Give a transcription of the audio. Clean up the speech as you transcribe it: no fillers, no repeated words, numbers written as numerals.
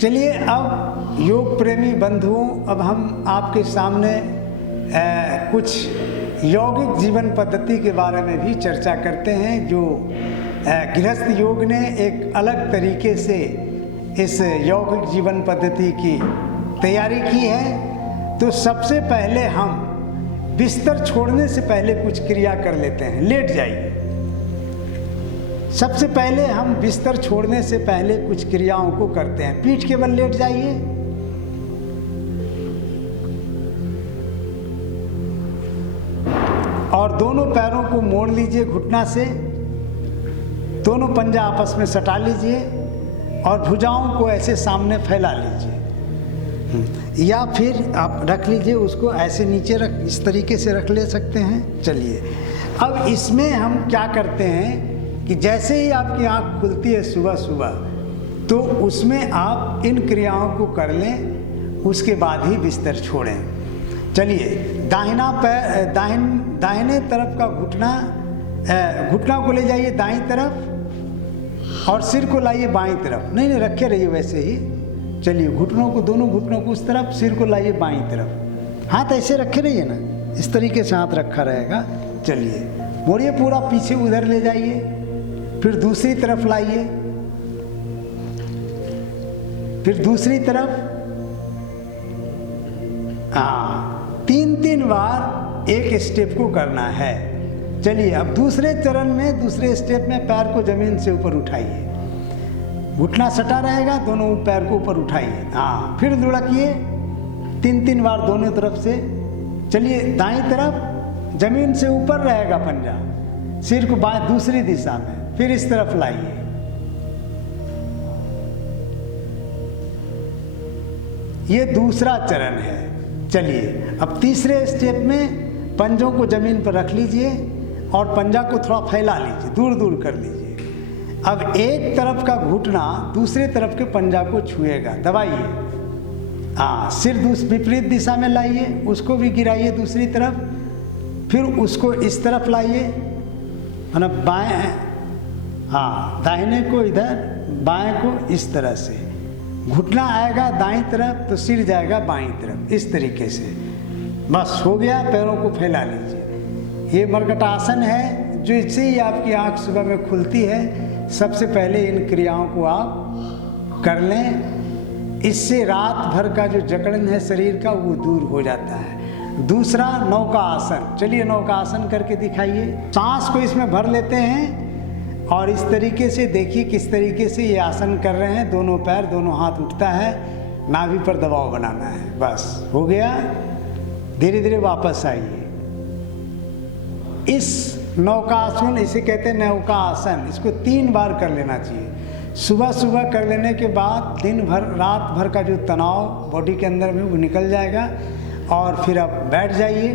चलिए अब योग प्रेमी बंधुओं, अब हम आपके सामने कुछ यौगिक जीवन पद्धति के बारे में भी चर्चा करते हैं, जो गृहस्थ योग ने एक अलग तरीके से इस यौगिक जीवन पद्धति की तैयारी की है। तो सबसे पहले हम बिस्तर छोड़ने से पहले कुछ क्रिया कर लेते हैं। लेट जाइए। सबसे पहले हम बिस्तर छोड़ने से पहले कुछ क्रियाओं को करते हैं। पीठ के बल लेट जाइए। और दोनों पैरों को मोड़ लीजिए घुटना से, दोनों पंजा आपस में सटा लीजिए और भुजाओं को ऐसे सामने फैला लीजिए, या फिर आप रख लीजिए उसको ऐसे नीचे रख, इस तरीके से रख ले सकते हैं। चलिए अब इसमें हम क्या करते हैं कि जैसे ही आपकी आँख खुलती है सुबह सुबह, तो उसमें आप इन क्रियाओं को कर लें, उसके बाद ही बिस्तर छोड़ें। चलिए, दाहिना पैर दाहिने तरफ का घुटना को ले जाइए दाईं तरफ और सिर को लाइए बाईं तरफ। नहीं रखे रहिए वैसे ही। चलिए, दोनों घुटनों को उस तरफ, सिर को लाइए बाईं तरफ। हाथ ऐसे रखे रहिए ना, इस तरीके से हाथ रखा रहेगा। चलिए, मोड़िए पूरा पीछे, उधर ले जाइए, फिर दूसरी तरफ लाइए, फिर दूसरी तरफ। हाँ, 3 बार एक स्टेप को करना है। चलिए, अब दूसरे चरण में, दूसरे स्टेप में पैर को जमीन से ऊपर उठाइए, घुटना सटा रहेगा, दोनों पैर को ऊपर उठाइए। हाँ, फिर लुढ़किए 3 बार दोनों तरफ से। चलिए, दाईं तरफ जमीन से ऊपर रहेगा पंजा, सिर को बाएं दूसरी दिशा में, फिर इस तरफ लाइए। ये दूसरा चरण है। चलिए, अब तीसरे स्टेप में पंजों को जमीन पर रख लीजिए और पंजा को थोड़ा फैला लीजिए, दूर दूर कर लीजिए। अब एक तरफ का घुटना दूसरे तरफ के पंजा को छुएगा, दबाइए। हाँ, सिर विपरीत दिशा में लाइए, उसको भी गिराइए दूसरी तरफ, फिर उसको इस तरफ लाइए, मतलब बाएं, हाँ, दाहिने को इधर, बाएं को इस तरह से। घुटना आएगा दाईं तरफ तो सिर जाएगा बाईं तरफ, इस तरीके से। बस हो गया। पैरों को फैला लीजिए। ये मर्कटासन है, जो इससे ही आपकी आँख सुबह में खुलती है। सबसे पहले इन क्रियाओं को आप कर लें, इससे रात भर का जो जकड़न है शरीर का वो दूर हो जाता है। दूसरा, नौका आसन। चलिए, नौका आसन करके दिखाइए। सांस को इसमें भर लेते हैं और इस तरीके से देखिए किस तरीके से ये आसन कर रहे हैं। दोनों पैर, दोनों हाथ उठता है, नाभि पर दबाव बनाना है। बस हो गया। धीरे धीरे वापस आइए। इस नौकासन, इसे कहते हैं नौका आसन, इसको 3 बार कर लेना चाहिए। सुबह सुबह कर लेने के बाद दिन भर, रात भर का जो तनाव बॉडी के अंदर में वो निकल जाएगा और फिर आप बैठ जाइए।